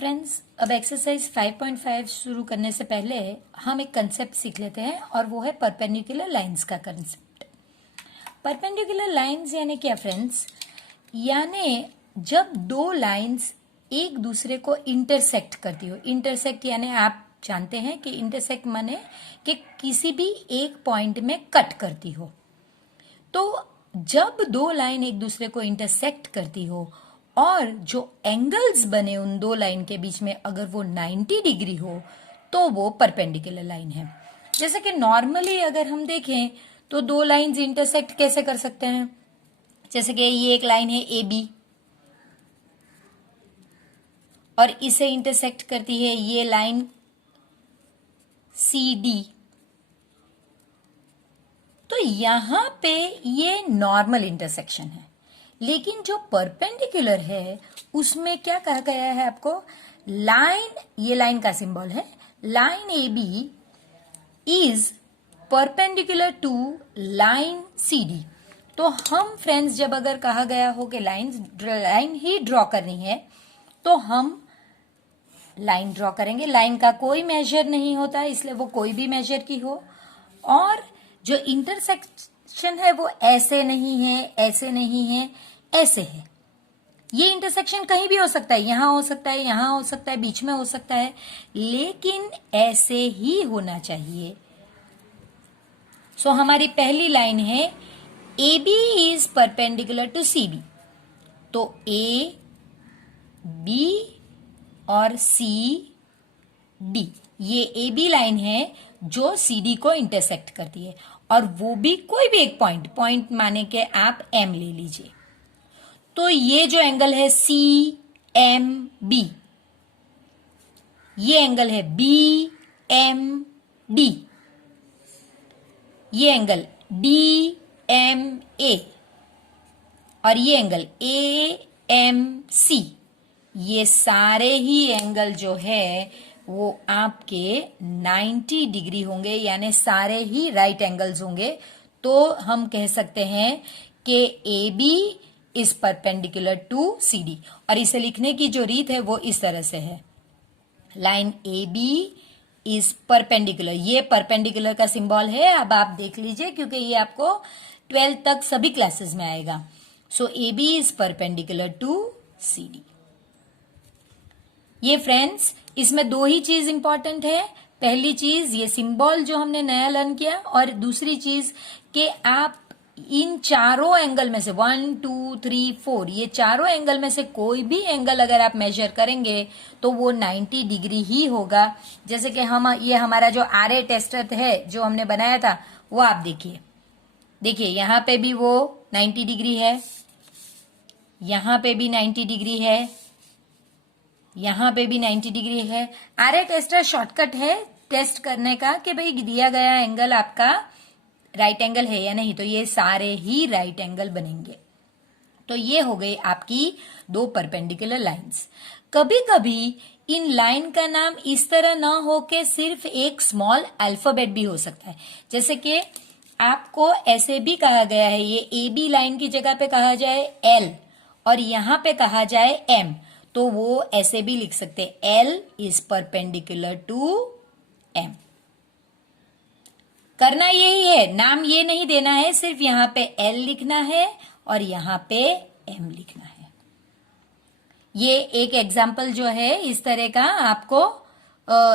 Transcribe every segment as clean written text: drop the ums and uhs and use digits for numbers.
Friends, अब exercise 5.5 शुरू करने से पहले हम एक कंसेप्ट सीख लेते हैं और वो है परपेंडिकुलर लाइंस का कंसेप्ट। परपेंडिकुलर लाइंस यानी क्या फ्रेंड्स? यानी जब दो लाइंस एक दूसरे को इंटरसेक्ट करती हो। इंटरसेक्ट यानी आप जानते हैं कि इंटरसेक्ट माने कि किसी भी एक पॉइंट में कट करती हो। तो जब दो लाइन एक दूसरे को इंटरसेक्ट करती हो और जो एंगल्स बने उन दो लाइन के बीच में अगर वो 90 डिग्री हो तो वो परपेंडिकुलर लाइन है। जैसे कि नॉर्मली अगर हम देखें तो दो लाइंस इंटरसेक्ट कैसे कर सकते हैं? जैसे कि ये एक लाइन है ए बी और इसे इंटरसेक्ट करती है ये लाइन सी डी। तो यहां पे ये नॉर्मल इंटरसेक्शन है, लेकिन जो परपेंडिकुलर है उसमें क्या कहा गया है आपको? लाइन, ये लाइन का सिंबल है, line A B is perpendicular to line C D. तो हम फ्रेंड्स जब अगर कहा गया हो कि लाइन ही ड्रॉ करनी है तो हम लाइन ड्रॉ करेंगे। लाइन का कोई मेजर नहीं होता, इसलिए वो कोई भी मेजर की हो। और जो इंटरसेक्शन है वो ऐसे नहीं है, ऐसे नहीं है, ऐसे है। ये इंटरसेक्शन कहीं भी हो सकता है, यहां हो सकता है, यहां हो सकता है, बीच में हो सकता है, लेकिन ऐसे ही होना चाहिए। सो हमारी पहली लाइन है A B is perpendicular to C B. तो ए बी और सी डी, ये ए बी लाइन है जो सी डी को इंटरसेक्ट करती है, और वो भी कोई भी एक पॉइंट माने के आप एम ले लीजिए। तो ये जो एंगल है सी एम बी, ये एंगल है बी एम डी, ये एंगल डी एम ए, और ये एंगल ए एम सी। ये सारे ही एंगल जो है वो आपके 90 डिग्री होंगे, यानी सारे ही राइट एंगल्स होंगे। तो हम कह सकते हैं कि A B is perpendicular to C D. और इसे लिखने की जो रीत है वो इस तरह से है, line A B is perpendicular. ये परपेंडिकुलर का सिंबल है, अब आप देख लीजिए क्योंकि ये आपको 12th तक सभी क्लासेस में आएगा। So A B is perpendicular to C D. ये फ्रेंड्स इसमें दो ही चीज इंपॉर्टेंट है। पहली चीज ये सिंबल जो हमने नया लर्न किया, और दूसरी चीज कि आप इन चारों एंगल में से 1 2 3 4 ये चारों एंगल में से कोई भी एंगल अगर आप मेजर करेंगे तो वो 90 डिग्री ही होगा। जैसे कि हम ये हमारा जो आरए टेस्टर है जो हमने बनाया था वो आप देखिए यहां पे भी वो 90 डिग्री है, यहां पे भी 90 डिग्री है, यहां पे भी 90 डिग्री है। आरए टेस्टर शॉर्टकट है टेस्ट करने का कि भाई दिया गया एंगल आपका राइट एंगल है या नहीं। तो ये सारे ही राइट एंगल बनेंगे। तो ये हो गई आपकी दो परपेंडिकुलर लाइंस। कभी कभी इन लाइन का नाम इस तरह ना हो के सिर्फ एक स्मॉल अल्फाबेट भी हो सकता है। जैसे कि आपको ऐसे भी कहा गया है, ये ए बी लाइन की जगह पे कहा जाए एल और यहां पे कहा जाए एम, तो वो ऐसे भी लिख सकते हैं, L is perpendicular to M. करना यही है, नाम ये नहीं देना है, सिर्फ यहां पे एल लिखना है और यहां पे एम लिखना है। ये एक एग्जाम्पल जो है इस तरह का आपको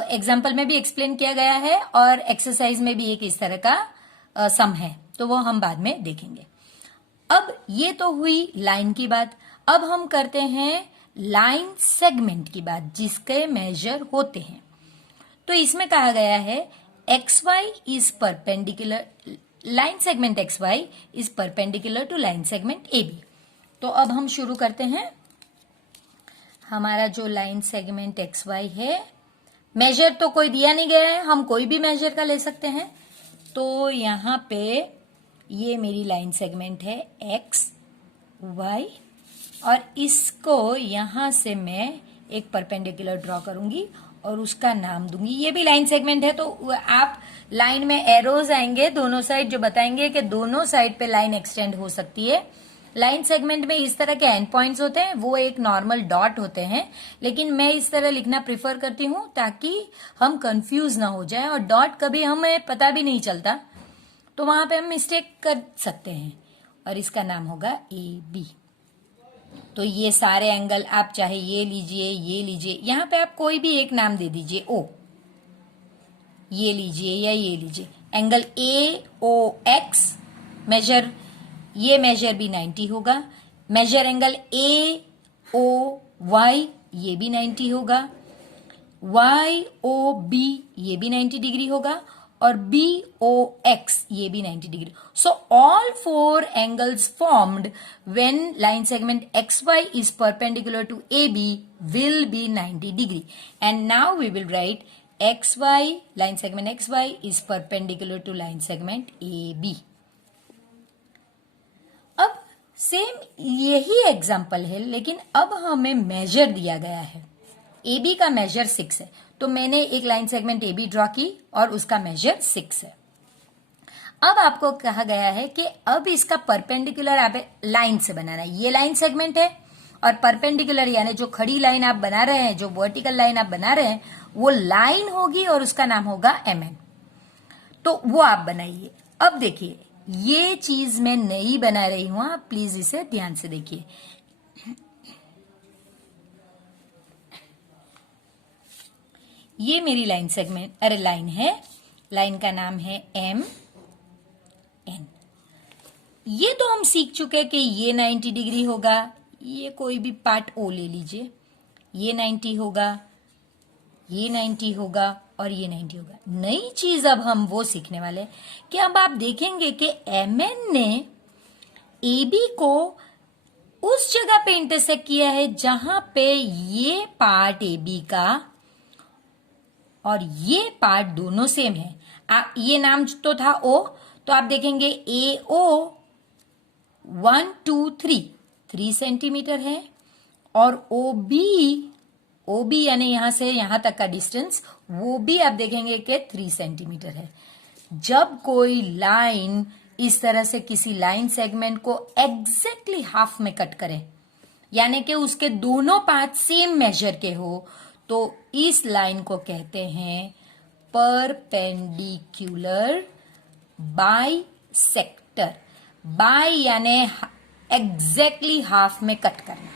एग्जाम्पल में भी एक्सप्लेन किया गया है और एक्सरसाइज में भी एक इस तरह का सम है, तो वो हम बाद में देखेंगे। अब ये तो हुई लाइन की बात। अब हम करते हैं लाइन सेगमेंट की बात जिसके मेजर होते हैं। तो इसमें कहा गया है XY is perpendicular, line segment XY is perpendicular to line segment AB। तो अब हम शुरू करते हैं। हमारा जो लाइन सेगमेंट XY है, मेजर तो कोई दिया नहीं गया है, हम कोई भी मेजर का ले सकते हैं। तो यहां पे ये मेरी लाइन सेगमेंट है XY और इसको यहां से मैं एक परपेंडिकुलर ड्रॉ करूंगी और उसका नाम दूंगी। ये भी लाइन सेगमेंट है, तो आप लाइन में एरोज आएंगे दोनों साइड जो बताएंगे कि दोनों साइड पे लाइन एक्सटेंड हो सकती है। लाइन सेगमेंट में इस तरह के एंड पॉइंट्स होते हैं, वो एक नॉर्मल डॉट होते हैं, लेकिन मैं इस तरह लिखना प्रिफर करती हूं ताकि हम कंफ्यूज ना हो जाए, और डॉट कभी हमें पता भी नहीं चलता तो वहां पे हम मिस्टेक कर सकते हैं, और इसका नाम होगा ए बी। तो ये सारे एंगल आप चाहे ये लीजिए, यहां पे आप कोई भी एक नाम दे दीजिए, ओ, ये लीजिए या ये लीजिए। Angle A O X measure, ये मेजर भी 90 होगा। Measure angle A O Y, ये भी 90 होगा। वाई ओ बी, ये भी 90 डिग्री होगा, और बी ओ एक्स, ये भी 90 degree. So all 4 angles formed when line segment X Y is perpendicular to A B will be 90 degree. And now we will write XY, line segment XY is perpendicular to line segment AB. अब same यही example है, लेकिन अब हमें major दिया गया है। AB का मेजर 6 है, तो मैंने एक लाइन सेगमेंट AB ड्रॉ की और उसका मेजर 6 है। अब आपको कहा गया है कि अब इसका परपेंडिकुलर आप लाइन से बनाना है। ये लाइन सेगमेंट है और परपेंडिकुलर यानी जो खड़ी लाइन आप बना रहे हैं, जो वर्टिकल लाइन आप बना रहे हैं, वो लाइन होगी और उसका नाम होगा MN। तो वो आप बनाइए। अब देखिए, ये चीज मैं नहीं बना रही हूं, आप प्लीज इसे ध्यान से देखिए। ये मेरी लाइन सेगमेंट, अरे लाइन है, लाइन का नाम है MN। ये तो हम सीख चुके कि ये 90 डिग्री होगा, ये कोई भी पार्ट O ले लीजिए, ये 90 होगा, ये 90 होगा और ये 90 होगा। नई चीज अब हम वो सीखने वाले हैं कि अब आप देखेंगे कि MN ने AB को उस जगह पे इंटरसेक्ट किया है जहां पे ये पार्ट AB का और ये पार्ट दोनों सेम है। ये नाम तो था O, तो आप देखेंगे AO 1 2 3 सेंटीमीटर है, और OB यानी यहां से यहां तक का डिस्टेंस, वो भी आप देखेंगे कि 3 सेंटीमीटर है। जब कोई लाइन इस तरह से किसी लाइन सेगमेंट को एग्जैक्टली हाफ में कट करे, यानी कि उसके दोनों पार्ट सेम मेजर के हो, तो इस लाइन को कहते हैं परपेंडिकुलर बाइसेक्टर। बाई यानी एग्जैक्टली हाफ में कट करना।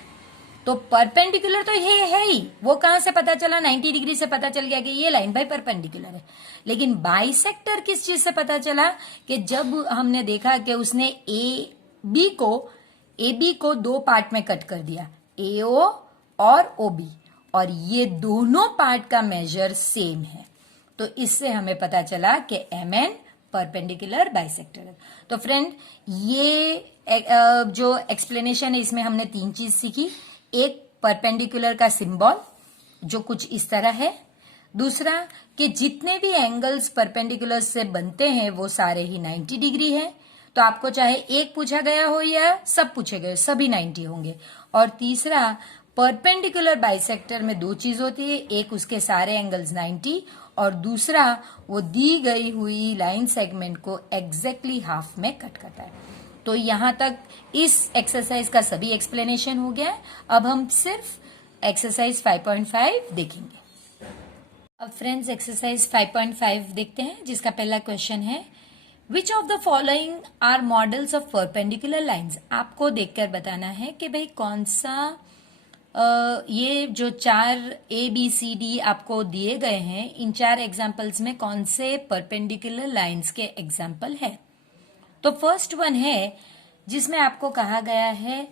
तो परपेंडिकुलर तो ये है ही, वो कहां से पता चला? 90 डिग्री से पता चल गया कि ये लाइन बाई परपेंडिकुलर है। लेकिन बाइसेक्टर किस चीज से पता चला? कि जब हमने देखा कि उसने ए बी को 2 पार्ट में कट कर दिया, AO और OB, और ये दोनों पार्ट का मेजर सेम है, तो इससे हमें पता चला कि MN परपेंडिकुलर बाइसेक्टर है। तो फ्रेंड, ये जो एक्सप्लेनेशन है, इसमें हमने 3 चीज सीखी। एक, परपेंडिकुलर का सिंबल जो कुछ इस तरह है। दूसरा, कि जितने भी एंगल्स परपेंडिकुलर से बनते हैं वो सारे ही 90 डिग्री है, तो आपको चाहे एक पूछा गया हो या सब पूछे गए, सभी 90 होंगे। और तीसरा, परपेंडिकुलर बाइसेक्टर में 2 चीज होती है, एक उसके सारे एंगल्स 90, और दूसरा वो दी गई हुई लाइन सेगमेंट को एग्जैक्टली हाफ में कट करता है। तो यहां तक इस एक्सरसाइज का सभी एक्सप्लेनेशन हो गया है। अब हम सिर्फ एक्सरसाइज 5.5 देखेंगे। अब फ्रेंड्स, एक्सरसाइज 5.5 देखते हैं, जिसका पहला क्वेश्चन है, which of the following are models of perpendicular lines. आपको देखकर बताना है कि भाई कौन सा ये जो 4 ABCD आपको दिए गए हैं, इन 4 एग्जाम्पल्स में कौन से परपेंडिकुलर लाइन्स के एग्जाम्पल है। तो फर्स्ट वन है जिसमें आपको कहा गया है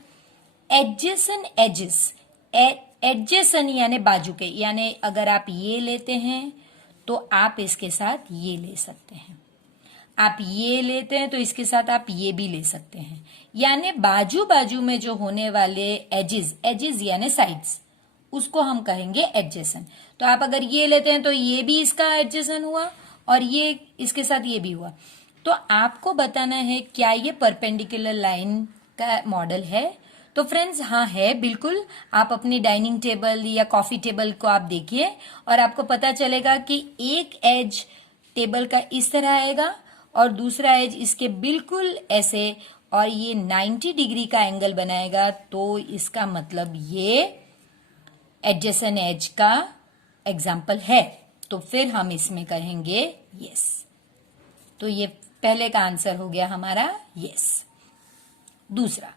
एडजेसेंट एजेस। एडजेसेंट यानी बाजू के, यानी अगर आप ये लेते हैं तो आप इसके साथ ये ले सकते हैं, आप ये लेते हैं तो इसके साथ आप ये भी ले सकते हैं। यानी बाजू बाजू में जो होने वाले एजेस यानी साइड्स, उसको हम कहेंगे एडजेसेंट। तो आप अगर ये लेते हैं तो ये भी इसका एडजेसेंट हुआ और ये इसके साथ ये भी हुआ। तो आपको बताना है क्या ये परपेंडिकुलर लाइन का मॉडल है। तो फ्रेंड्स, हाँ है, बिल्कुल। आप अपनी डाइनिंग टेबल या कॉफी टेबल को आप देखिए और आपको पता चलेगा कि एक एज टेबल का इस तरह आएगा और दूसरा एज इसके बिल्कुल ऐसे और ये 90 डिग्री का एंगल बनाएगा, तो इसका मतलब ये एडजेसेंट एज का एग्जाम्पल है, तो फिर हम इसमें कहेंगे यस। तो ये पहले का आंसर हो गया हमारा यस। दूसरा,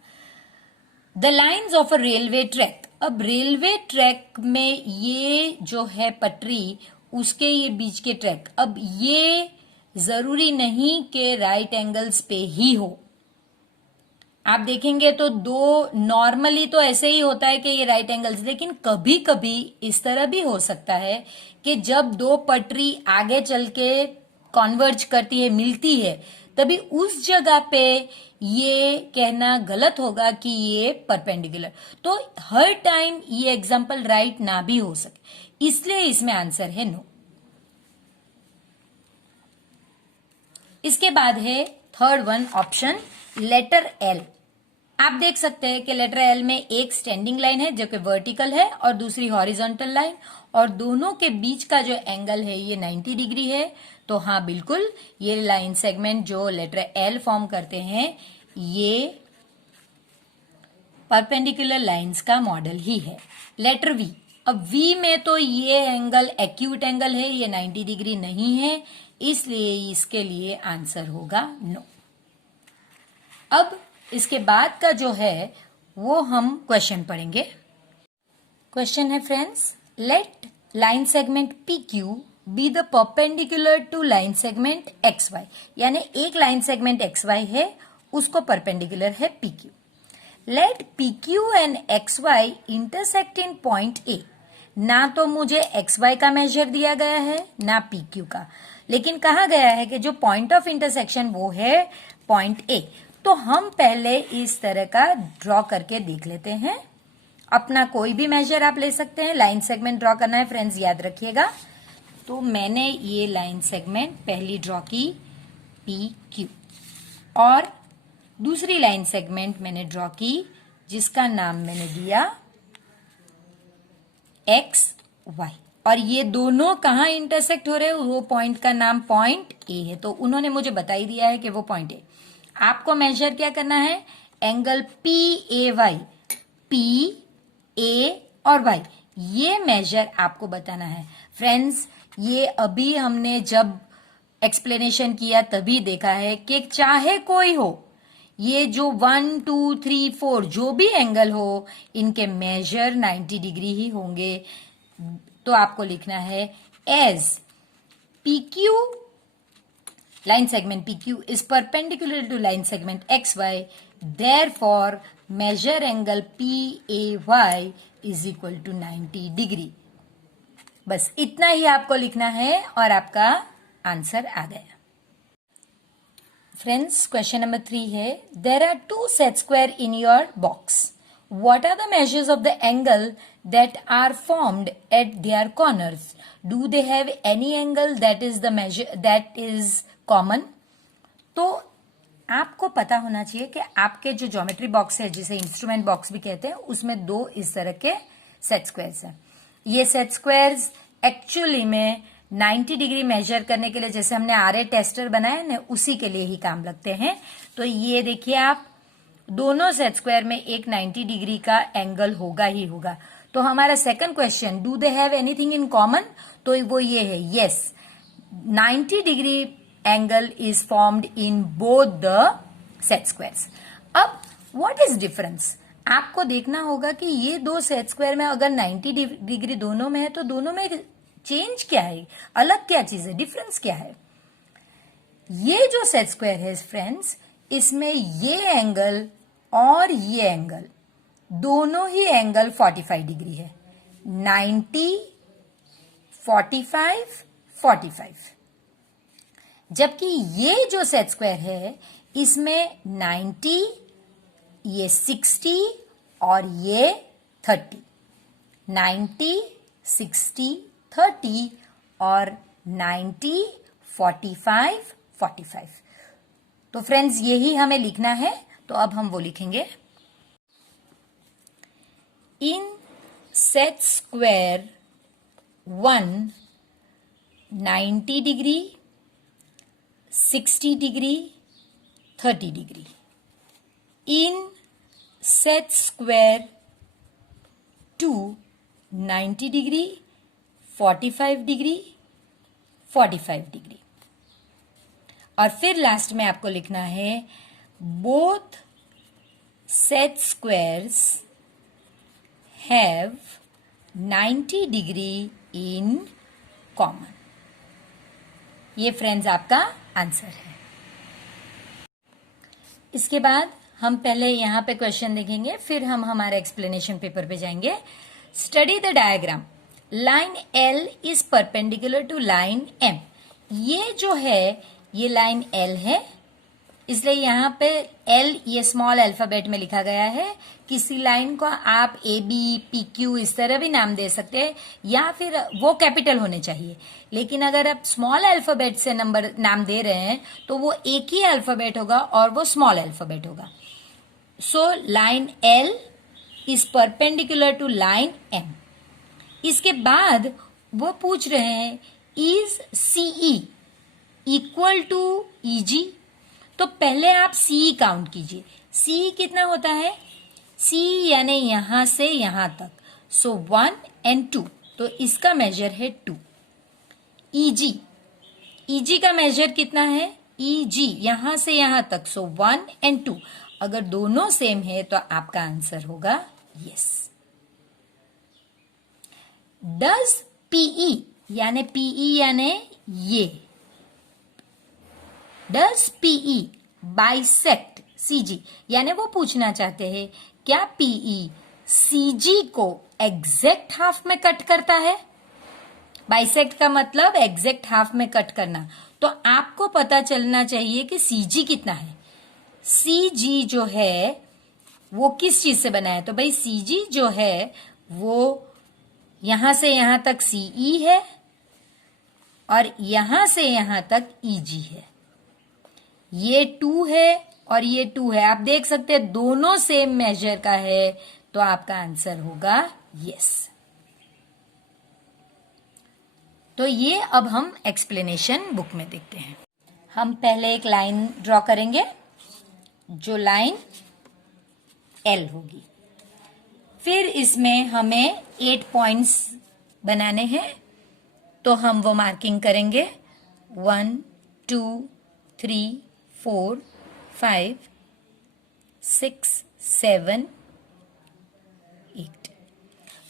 the lines of a railway track. अब रेलवे ट्रैक में ये जो है पटरी, उसके ये बीच के ट्रैक, अब ये जरूरी नहीं कि राइट एंगल्स पे ही हो। आप देखेंगे तो दो, नॉर्मली तो ऐसे ही होता है कि ये राइट एंगल्स, लेकिन कभी कभी इस तरह भी हो सकता है कि जब दो पटरी आगे चल के कॉन्वर्ज करती है, मिलती है, तभी उस जगह पे ये कहना गलत होगा कि ये परपेंडिकुलर। तो हर टाइम ये एग्जाम्पल राइट ना भी हो सके, इसलिए इसमें आंसर है नो। इसके बाद है third one option, letter L. आप देख सकते हैं कि लेटर एल में एक स्टैंडिंग लाइन है जो कि वर्टिकल है और दूसरी हॉरिजॉन्टल लाइन, और दोनों के बीच का जो एंगल है ये 90 डिग्री है। तो हाँ बिल्कुल, ये लाइन सेगमेंट जो लेटर एल फॉर्म करते हैं ये परपेंडिकुलर लाइंस का मॉडल ही है। लेटर वी, अब वी में तो ये एंगल एक्यूट एंगल है, ये 90 डिग्री नहीं है, इसलिए इसके लिए आंसर होगा नो। अब इसके बाद का जो है वो हम क्वेश्चन पढ़ेंगे। क्वेश्चन है friends, let line segment P Q be the perpendicular to line segment X Y. यानी एक लाइन सेगमेंट एक्स वाई है, उसको परपेंडिकुलर है P Q. Let P Q and X Y intersect in point A. ना तो मुझे x Y का major दिया गया है ना पी क्यू का, लेकिन कहा गया है कि जो पॉइंट ऑफ इंटरसेक्शन वो है पॉइंट ए। तो हम पहले इस तरह का ड्रॉ करके देख लेते हैं। अपना कोई भी मेजर आप ले सकते हैं, लाइन सेगमेंट ड्रॉ करना है फ्रेंड्स, याद रखिएगा। तो मैंने ये लाइन सेगमेंट पहली ड्रॉ की पी क्यू, और दूसरी लाइन सेगमेंट मैंने ड्रॉ की जिसका नाम मैंने दिया एक्स वाई, और ये दोनों कहाँ इंटरसेक्ट हो रहे हैं, वो पॉइंट का नाम पॉइंट ए है। तो उन्होंने मुझे बता ही दिया है कि वो पॉइंट ए। आपको मेजर क्या करना है, angle P A Y, P A और वाई, ये मेजर आपको बताना है फ्रेंड्स। ये अभी हमने जब एक्सप्लेनेशन किया तभी देखा है कि चाहे कोई हो, ये जो 1 2 3 4 जो भी एंगल हो, इनके मेजर 90 डिग्री ही होंगे। तो आपको लिखना है as P Q, line segment PQ is perpendicular to line segment XY, therefore measure angle PAY is equal to 90 degree। बस इतना ही आपको लिखना है और आपका आंसर आ गया। फ्रेंड्स, क्वेश्चन नंबर 3 है, there are two set square in your box, what are the measures of the angle that are formed at their corners? Do they have any angle that is the measure that is common? तो आपको पता होना चाहिए कि आपके जो geometry box है, जिसे इंस्ट्रूमेंट बॉक्स भी कहते हैं, उसमें दो इस तरह के सेट स्क्वायर्स हैं। ये सेट स्क्वायर्स एक्चुअली में 90 डिग्री मेजर करने के लिए, जैसे हमने आरए टेस्टर बनाया ना, उसी के लिए ही काम लगते हैं। तो ये देखिए, आप दोनों सेट स्क्वायर में एक 90 डिग्री का एंगल होगा ही होगा। तो हमारा second question, do they have anything in common, तो वो ये है, yes 90 degree angle is formed in both the set squares. अब व्हाट इज डिफरेंस, आपको देखना होगा कि ये दो सेट स्क्वायर में अगर 90 डिग्री दोनों में है, तो दोनों में चेंज क्या है, अलग क्या चीज है, डिफरेंस क्या है। ये जो सेट स्क्वायर है फ्रेंड्स, इसमें ये एंगल और ये एंगल, दोनों ही एंगल 45 डिग्री है, 90 45 45। जबकि ये जो सेट स्क्वायर है, इसमें 90, ये 60 और ये 30, 90 60 30 और 90 45 45। तो फ्रेंड्स, यही हमें लिखना है। तो अब हम वो लिखेंगे, इन set square 1 90 degree 60 degree 30 degree, in set square to 90 degree, 45 degree, 45 degree. और फिर लास्ट में आपको लिखना है both set squares have 90 degree in common. ये फ्रेंड्स आपका आंसर है। इसके बाद हम पहले यहां पे क्वेश्चन देखेंगे, फिर हम हमारे एक्सप्लेनेशन पेपर पे जाएंगे। Study the diagram, line L is perpendicular to line M। ये जो है ये लाइन L है, इसलिए यहां पे L ये स्मॉल अल्फाबेट में लिखा गया है। किसी लाइन को आप AB, PQ इस तरह भी नाम दे सकते हैं, या फिर वो कैपिटल होने चाहिए। लेकिन अगर आप स्मॉल अल्फाबेट से नंबर नाम दे रहे हैं तो वो एक ही अल्फाबेट होगा और वो स्मॉल अल्फाबेट होगा। So line L is perpendicular to line M। इसके बाद वो पूछ रहे हैं is CE equal to EG। तो पहले आप CE काउंट कीजिए। CE कितना होता है? CE यानी यहां से यहां तक, सो 1 and 2, तो इसका मेजर है 2। EG का मेजर कितना है? EG यहां से यहां तक, सो 1 and 2। अगर दोनों सेम है तो आपका आंसर होगा यस। डज PE यानी ये, डज PE बाइसेक्ट CG, यानी वो पूछना चाहते हैं क्या PE CG को एग्जैक्ट हाफ में कट करता है? बाइसेक्ट का मतलब एग्जैक्ट हाफ में कट करना। तो आपको पता चलना चाहिए कि CG कितना है। CG जो है वो किस चीज से बना है? तो भाई CG जो है वो यहां से यहां तक CE है और यहां से यहां तक EG है। ये 2 है और ये 2 है। आप देख सकते हैं दोनों सेम मेजर का है, तो आपका आंसर होगा यस। तो ये अब हम एक्सप्लेनेशन बुक में देखते हैं। हम पहले एक लाइन ड्रॉ करेंगे जो लाइन L होगी। फिर इसमें हमें 8 पॉइंट्स बनाने हैं, तो हम वो मार्किंग करेंगे 1 2 3 4 5 6 7 8।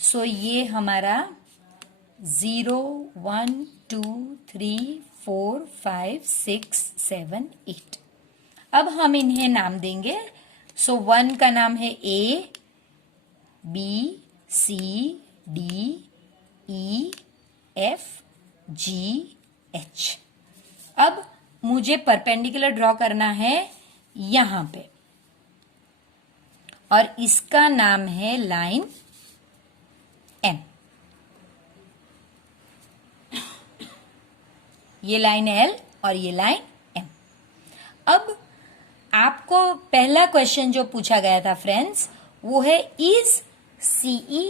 सो ये हमारा 0 1 2 3 4 5 6 7 8। अब हम इन्हें नाम देंगे। सो 1 का नाम है A B C D E F G H। अब मुझे परपेंडिकुलर ड्रॉ करना है यहां पे, और इसका नाम है लाइन M। ये लाइन L और ये लाइन M। अब आपको पहला क्वेश्चन जो पूछा गया था फ्रेंड्स, वो है is CE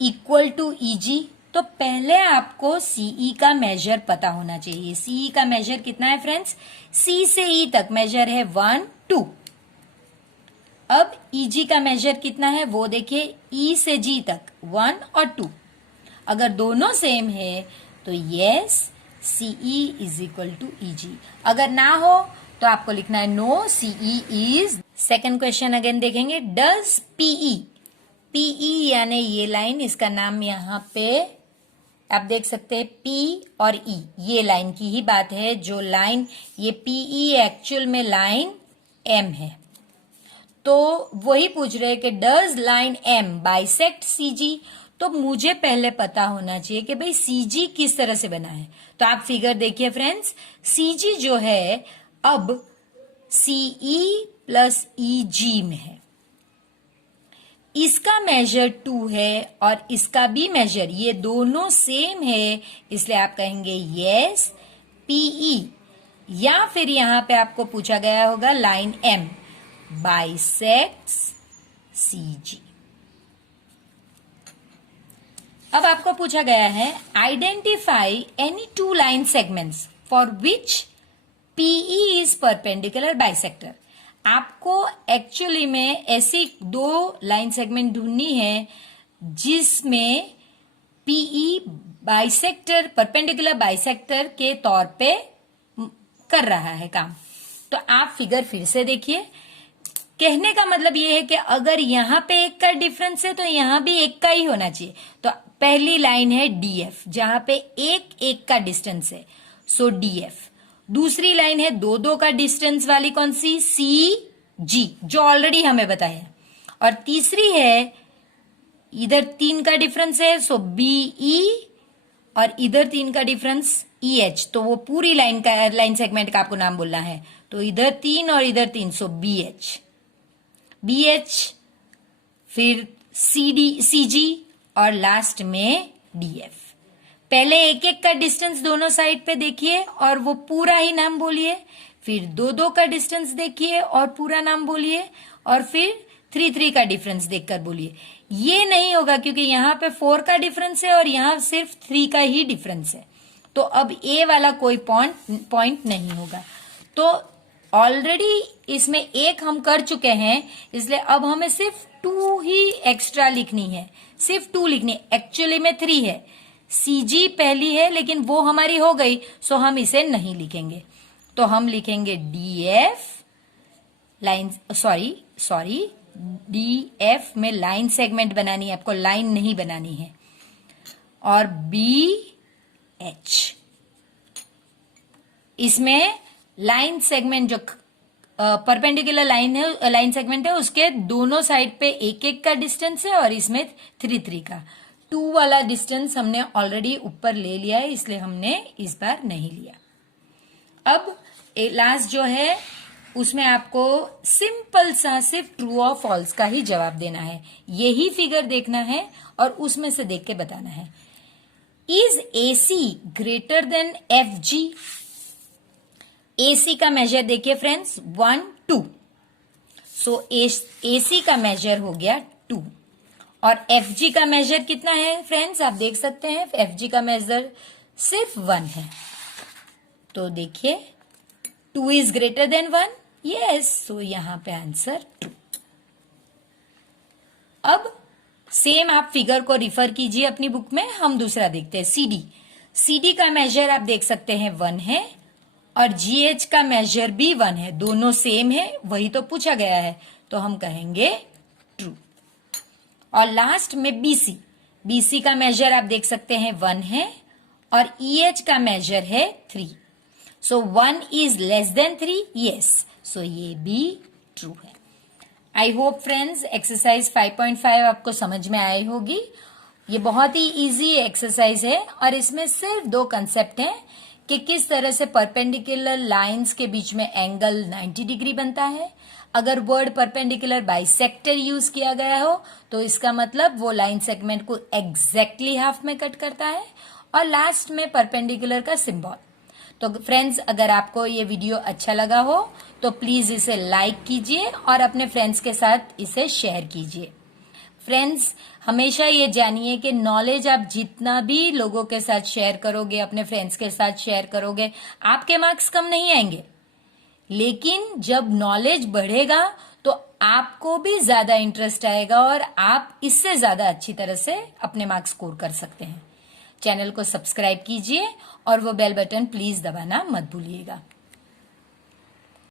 equal to EG। तो पहले आपको CE का मेजर पता होना चाहिए। CE का मेजर कितना है फ्रेंड्स? C से E तक मेजर है 1 2। अब EG का मेजर कितना है वो देखिए, E से G तक 1 और 2। अगर दोनों सेम है तो yes CE is equal to EG। अगर ना हो तो आपको लिखना है no CE is. Second question again देखेंगे, डज PE यानी ये लाइन, इसका नाम यहां पे आप देख सकते हैं P और E, ये लाइन की ही बात है। जो लाइन ये PE एक्चुअल में लाइन M है, तो वही पूछ रहे हैं कि does line M bisect CG। तो मुझे पहले पता होना चाहिए कि भाई CG किस तरह से बना है। तो आप फिगर देखिए फ्रेंड्स, CG जो है अब CE प्लस EG में है। इसका मेजर 2 है और इसका भी मेजर, ये दोनों सेम है, इसलिए आप कहेंगे यस PE। या फिर यहां पे आपको पूछा गया होगा लाइन M बाइसेक्ट्स CG। अब आपको पूछा गया है identify any 2 line segments for which PE is perpendicular bisector. आपको एक्चुअली में ऐसी 2 लाइन सेगमेंट ढूंढनी है जिसमें पीई बाइसेक्टर, परपेंडिकुलर बाइसेक्टर के तौर पे कर रहा है काम। तो आप फिगर फिर से देखिए। कहने का मतलब ये है कि अगर यहां पे 1 का डिफरेंस है तो यहां भी 1 का ही होना चाहिए। तो पहली लाइन है डीएफ, जहां पे 1 का डिस्टेंस है, सो डीएफ। दूसरी लाइन है 2 का डिस्टेंस वाली, कौन सी? सी जी, जो ऑलरेडी हमें बताया। और तीसरी है इधर 3 का डिफरेंस है, सो बीई, और इधर 3 का डिफरेंस EH। तो वो पूरी लाइन सेगमेंट का आपको नाम बोलना है। तो इधर 3 और इधर 3, सो BH, फिर CG और लास्ट में DF। पहले 1 का डिस्टेंस दोनों साइड पे देखिए और वो पूरा ही नाम बोलिए, फिर 2 का डिस्टेंस देखिए और पूरा नाम बोलिए, और फिर 3 का डिफरेंस देखकर बोलिए। ये नहीं होगा क्योंकि यहाँ पे 4 का डिफरेंस है और यहाँ सिर्फ 3 का ही डिफरेंस है। तो अब ए वाला कोई पॉइंट नहीं होगा। तो ऑलरेडी इसमें 1 हम कर चुके हैं, इसलिए अब हमें सिर्फ 2 ही एक्स्ट्रा लिखनी है, सिर्फ 2 लिखनी। एक्चुअली में 3 है, CG पहली है लेकिन वो हमारी हो गई, सो हम इसे नहीं लिखेंगे। तो हम लिखेंगे DF लाइन, सॉरी DF में लाइन सेगमेंट बनानी है आपको, लाइन नहीं बनानी है। और BH, इसमें लाइन सेगमेंट जो परपेंडिकुलर लाइन सेगमेंट है उसके दोनों साइड पे 1 का डिस्टेंस है और इसमें 3 का। 2 वाला डिस्टेंस हमने ऑलरेडी ऊपर ले लिया है, इसलिए हमने इस बार नहीं लिया। अब लास्ट जो है उसमें आपको सिंपल सा सिर्फ ट्रू और फॉल्स का ही जवाब देना है। यही फिगर देखना है और उसमें से देख के बताना है। Is AC greater than FG? AC का मेजर देखिए फ्रेंड्स, 1 2, सो AC का मेजर हो गया 2। और FG का मेजर कितना है फ्रेंड्स? आप देख सकते हैं FG का मेजर सिर्फ 1 है। तो देखिए 2 इज ग्रेटर देन 1, यस, सो यहां पे आंसर 2। अब सेम आप फिगर को रिफर कीजिए अपनी बुक में। हम दूसरा देखते हैं, CD का मेजर आप देख सकते हैं 1 है और GH का मेजर भी 1 है, दोनों सेम है, वही तो पूछा गया है, तो हम कहेंगे ट्रू। और लास्ट में BC का मेजर आप देख सकते हैं 1 है और EH का मेजर है 3, सो 1 इज लेस देन 3, यस, सो ये भी ट्रू है। आई होप फ्रेंड्स एक्सरसाइज 5.5 आपको समझ में आई होगी। ये बहुत ही इजी एक्सरसाइज है और इसमें सिर्फ 2 कंसेप्ट हैं कि किस तरह से परपेंडिकुलर लाइंस के बीच में एंगल 90 डिग्री बनता है। अगर वर्ड परपेंडिकुलर बाइसेक्टर यूज किया गया हो तो इसका मतलब वो लाइन सेगमेंट को एग्जैक्टली हाफ में कट करता है। और लास्ट में परपेंडिकुलर का सिंबल। तो फ्रेंड्स अगर आपको ये वीडियो अच्छा लगा हो तो प्लीज इसे लाइक कीजिए और अपने फ्रेंड्स के साथ इसे शेयर कीजिए। फ्रेंड्स हमेशा ये जानिए कि नॉलेज आप जितना भी लोगों के साथ शेयर करोगे, अपने फ्रेंड्स के साथ शेयर करोगे, आपके मार्क्स कम नहीं आएंगे। लेकिन जब नॉलेज बढ़ेगा तो आपको भी ज्यादा इंटरेस्ट आएगा और आप इससे ज्यादा अच्छी तरह से अपने मार्क्स स्कोर कर सकते हैं। चैनल को सब्सक्राइब कीजिए और वो बेल बटन प्लीज दबाना मत भूलिएगा।